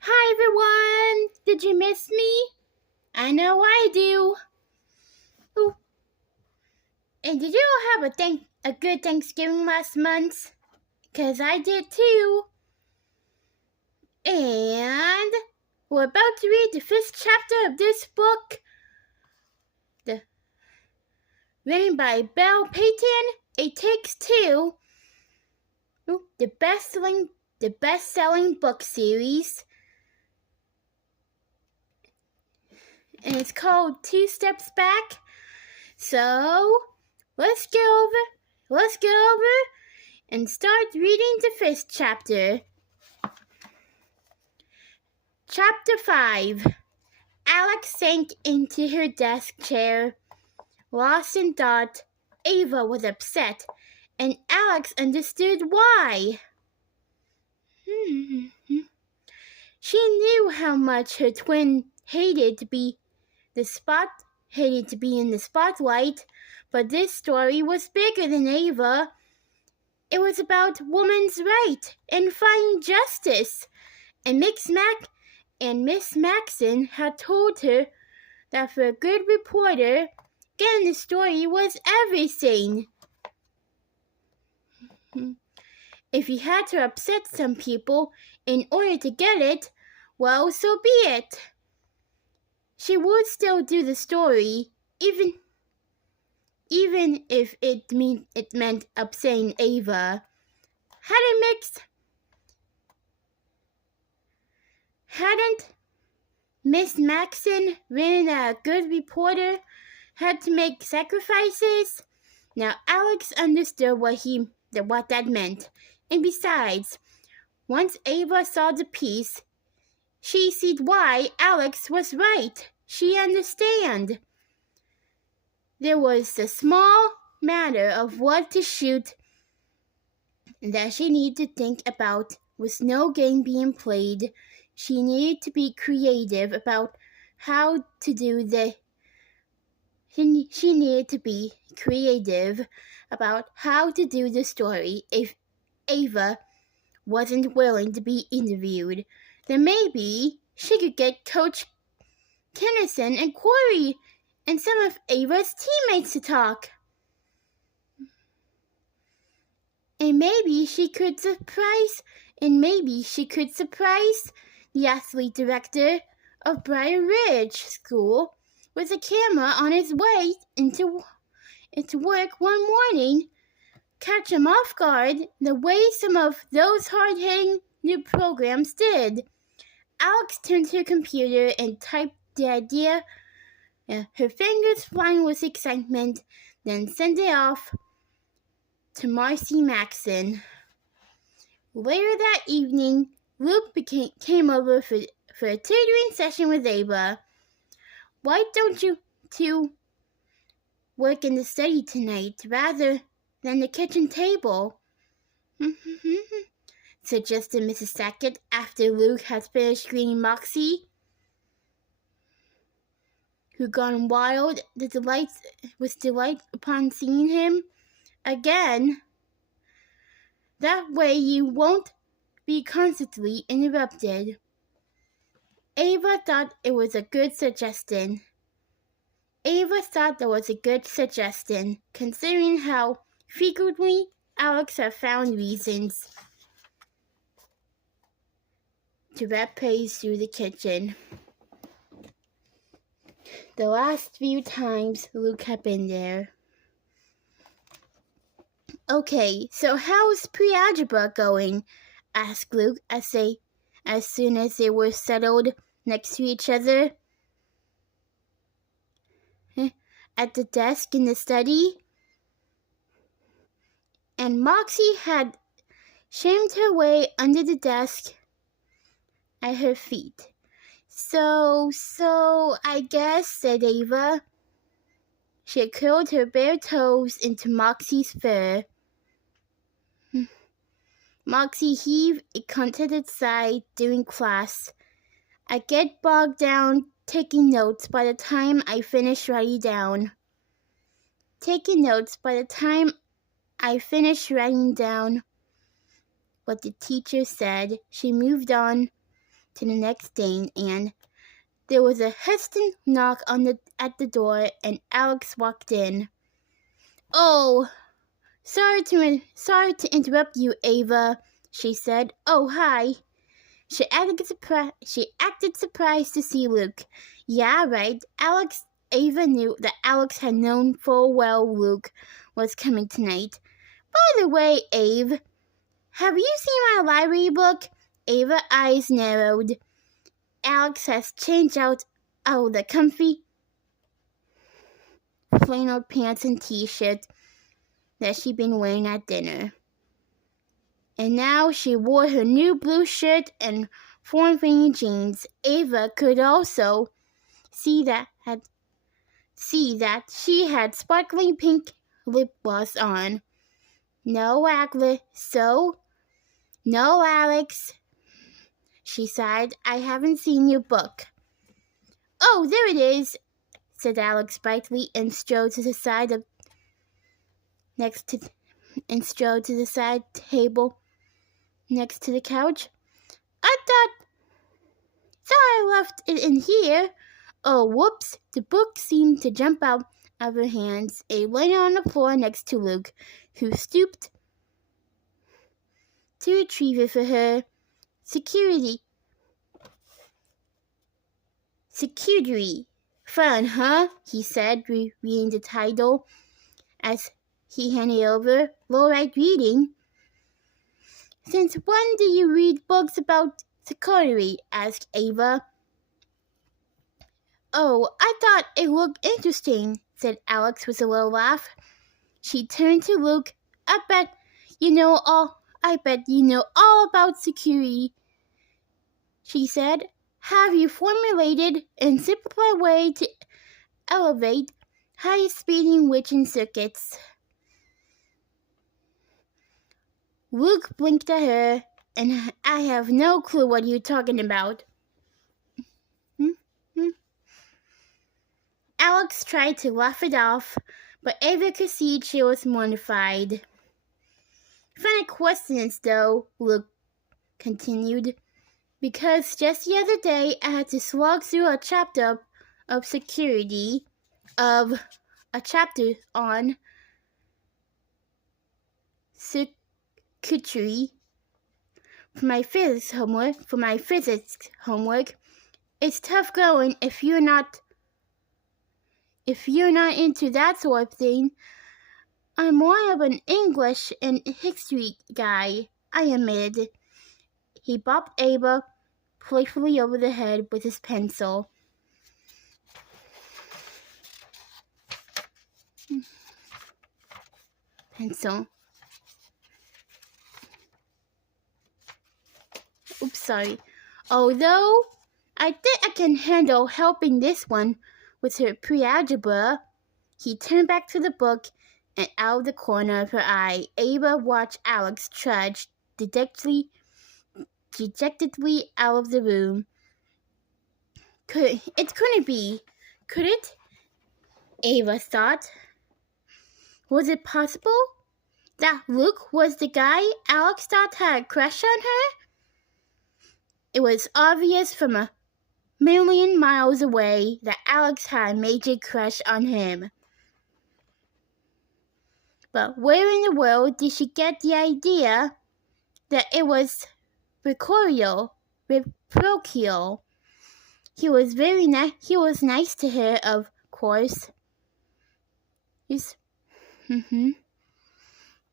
Hi everyone! Did you miss me? I know I do. Ooh. And did you all have a good Thanksgiving last month? 'Cause I did too. And we're about to read the fifth chapter of this book, written by Belle Payton. It Takes Two. The best-selling book series. And it's called Two Steps Back. So let's go over and start reading the fifth chapter. Chapter 5. Alex sank into her desk chair, lost in thought. Ava was upset, and Alex understood why. She knew how much her twin hated to be in the spotlight, but this story was bigger than Ava. It was about women's right and finding justice, and Miss Maxon had told her that for a good reporter, getting the story was everything. If you had to upset some people in order to get it, well, so be it. She would still do the story, even if it meant upsetting Ava. Hadn't Miss Maxon been a good reporter, had to make sacrifices? Now Alex understood what that meant. And besides, once Ava saw the piece, she see why Alex was right. She understand. There was the small matter of what to shoot that she needed to think about. With no game being played, she needed to be creative about how to do the she needed to be creative about how to do the story. If Ava wasn't willing to be interviewed, then maybe she could get Coach Kennison and Corey and some of Ava's teammates to talk. And maybe she could surprise the athlete director of Briar Ridge School with a camera on his way into work one morning, catch him off guard the way some of those hard-hitting new programs did. Alex turned to her computer and typed the idea, her fingers flying with excitement, then sent it off to Marcy Maxon. Later that evening, Luke came over for a tutoring session with Ava. Why don't you two work in the study tonight rather than the kitchen table? Suggested Mrs. Sackett after Luke had finished greeting Moxie, who gone wild with delight upon seeing him again. That way you won't be constantly interrupted. Ava thought it was a good suggestion. Considering how frequently Alex had found reasons to rap praise through the kitchen. The last few times Luke had been there. Okay, so how's pre-algebra going? Asked Luke as soon as they were settled next to each other at the desk in the study. And Moxie had shamed her way under the desk at her feet. So I guess, said Ava. She had curled her bare toes into Moxie's fur. Moxie heaved a contented sigh during class. I get bogged down taking notes by the time I finish writing down. What the teacher said. She moved on to the next day, and there was a hesitant knock at the door, and Alex walked in. "Oh, sorry to interrupt you, Ava," she said. "Oh, hi." She acted surprised to see Luke. Yeah, right. Ava knew that Alex had known full well Luke was coming tonight. "By the way, Ave, have you seen my library book?" Ava's eyes narrowed. Alex has changed out of the comfy flannel pants and t-shirt that she'd been wearing at dinner. And now she wore her new blue shirt and form-fitting jeans. Ava could also see that she had sparkling pink lip gloss on. No, Alex, she sighed. "I haven't seen your book." "Oh, there it is," said Alex brightly, and strode to the side table next to the couch. I thought I left it in here." "Oh, whoops." The book seemed to jump out of her hands. It landed on the floor next to Luke, who stooped to retrieve it for her. Security. Fun, huh?" he said, reading the title as he handed it over. "Low right reading." "Since when do you read books about security?" asked Ava. "Oh, I thought it looked interesting," said Alex with a little laugh. She turned to Luke. I bet you know all about security," she said. "Have you formulated and simplified way to elevate high-speeding witching circuits?" Luke blinked at her. "And I have no clue what you're talking about." Alex tried to laugh it off, but Ava could see she was mortified. "Funny coincidence, though," Luke continued, "because just the other day I had to slog through a chapter on circuitry for my physics homework. It's tough going if you're not into that sort of thing. I'm more of an English and history guy," I admitted. He bopped Ava playfully over the head with his pencil. Oops, sorry. "Although I think I can handle helping this one with her pre-algebra." He turned back to the book, and out of the corner of her eye, Ava watched Alex trudge dejectedly out of the room. It couldn't be, could it? Ava thought. Was it possible that Luke was the guy Alex thought had a crush on her? It was obvious from a million miles away that Alex had a major crush on him. But where in the world did she get the idea that it was parochial? He was nice to her, of course.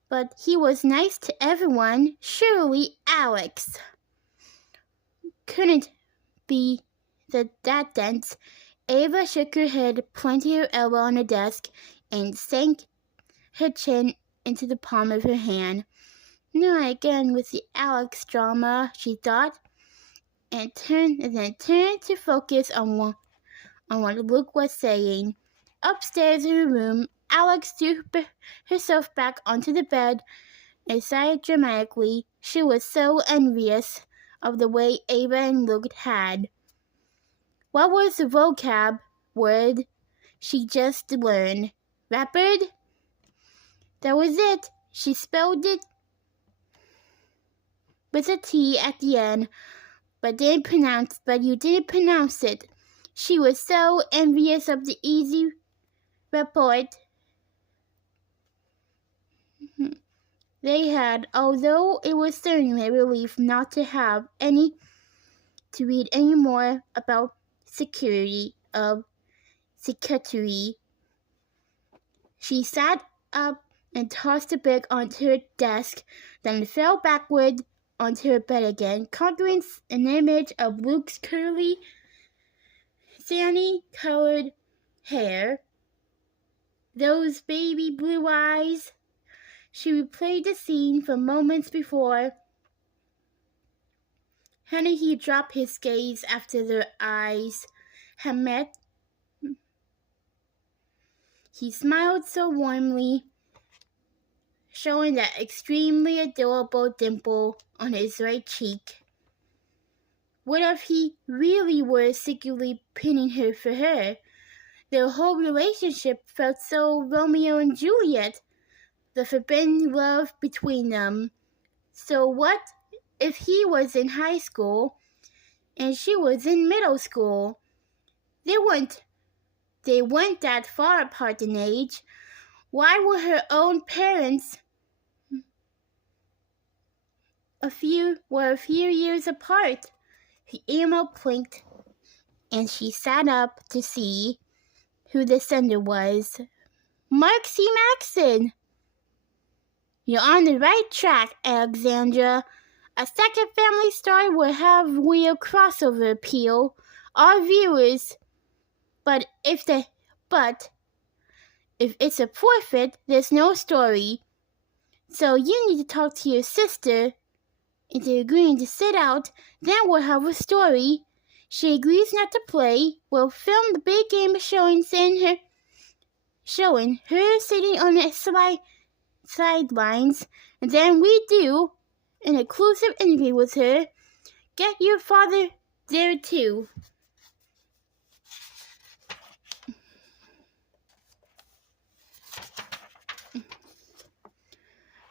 But he was nice to everyone. Surely Alex couldn't be that dense. Ava shook her head, planted her elbow on the desk, and sank her chin into the palm of her hand. "Not again with the Alex drama," she thought, and then turned to focus on what Luke was saying. Upstairs in her room, Alex threw herself back onto the bed and sighed dramatically. She was so envious of the way Ava and Luke had. What was the vocab word she just learned? Rapid? That was it. She spelled it with a T at the end, but you didn't pronounce it. She was so envious of the easy report they had, although it was certainly a relief not to have to read any more about security. She sat up and tossed a book onto her desk, then fell backward onto her bed again, conjuring an image of Luke's curly, sandy-colored hair, those baby blue eyes. She replayed the scene from moments before. He dropped his gaze after their eyes had met. He smiled so warmly, showing that extremely adorable dimple on his right cheek. What if he really were secretly pinning her for her? Their whole relationship felt so Romeo and Juliet, the forbidden love between them. So what if he was in high school and she was in middle school? They weren't that far apart in age. Why were her own parents a few years apart? Emma blinked, and she sat up to see who the sender was. Mark C. Maxson. You're on the right track, Alexandra. A second family story will have real crossover appeal. Our viewers. But if it's a forfeit, there's no story. So you need to talk to your sister into agreeing to sit out, then we'll have a story. She agrees not to play. We'll film the big game showing her sitting on the sidelines, and then we do an exclusive interview with her. Get your father there too.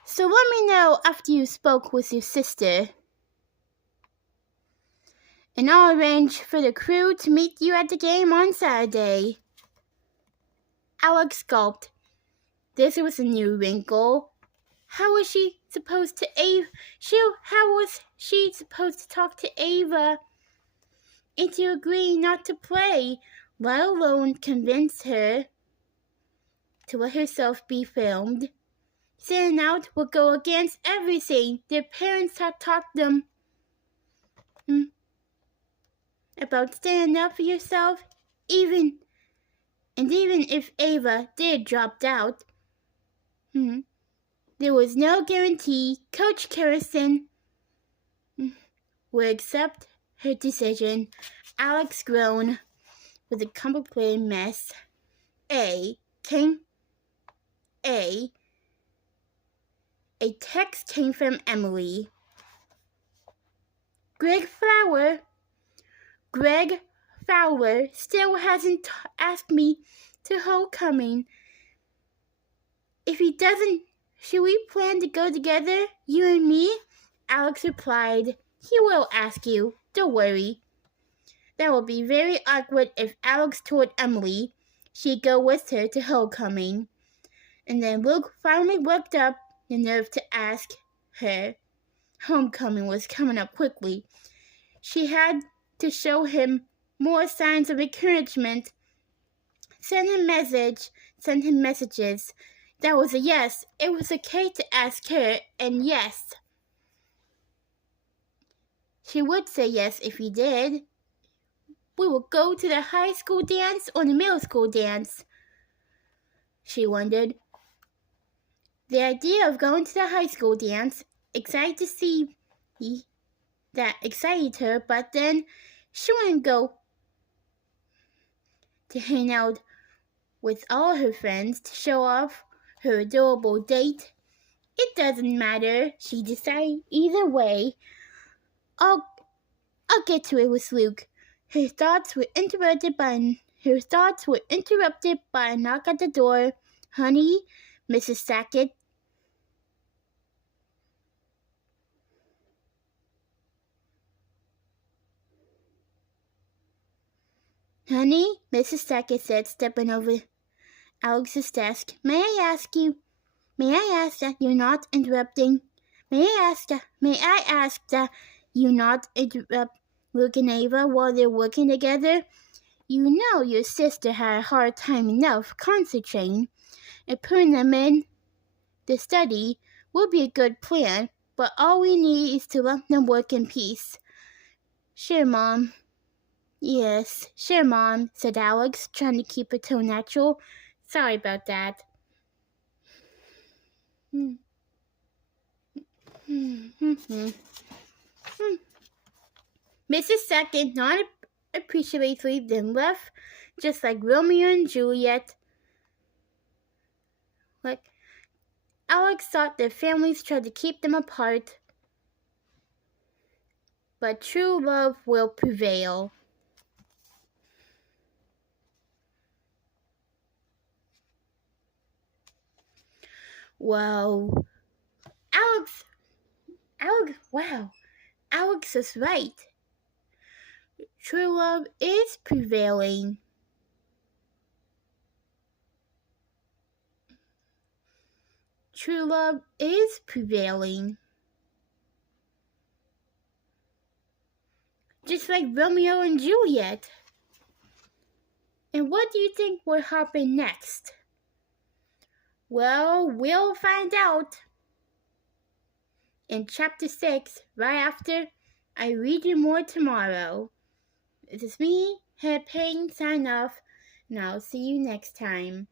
So let me know after you spoke with your sister. And I'll arrange for the crew to meet you at the game on Saturday. Alex gulped. This was a new wrinkle. How was she supposed to talk to Ava into agreeing not to play, let alone convince her to let herself be filmed? Sitting out would go against everything their parents had taught them about standing up for yourself, even if Ava did drop out. There was no guarantee Coach Carrison would accept her decision. Alex groaned with a complicated mess. A text came from Emily. Greg Fowler still hasn't asked me to homecoming. If he doesn't, should we plan to go together, you and me? Alex replied, he will ask you, don't worry. That would be very awkward if Alex told Emily she'd go with her to homecoming. And then Luke finally worked up the nerve to ask her. Homecoming was coming up quickly. She had to show him more signs of encouragement. Send him messages. That was a yes. It was okay to ask her, and yes. She would say yes if he did. We will go to the high school dance or the middle school dance, she wondered. The idea of going to the high school dance excited her, but then she wouldn't go to hang out with all her friends to show off her adorable date. It doesn't matter, she decided. Either way, I'll get to it with Luke. Her thoughts were interrupted by a knock at the door. Honey, Mrs. Sackett. Honey, Mrs. Sackett said, stepping over Alex's desk. May I ask that you're not interrupting? May I ask that you not interrupt Luke and Ava while they're working together? You know your sister had a hard time enough concentrating, and putting them in the study would be a good plan, but all we need is to let them work in peace. Sure, Mom. Yes, sure, Mom, said Alex, trying to keep her tone natural. Sorry about that. Mrs. Sackett nodded appreciatively, then left, just like Romeo and Juliet. Like Alex thought their families tried to keep them apart, but true love will prevail. Wow. Alex is right. True love is prevailing. True love is prevailing. Just like Romeo and Juliet. And what do you think will happen next? Well, we'll find out in chapter 6, right after I read you more tomorrow. This is me, Head Pain, sign off, and I'll see you next time.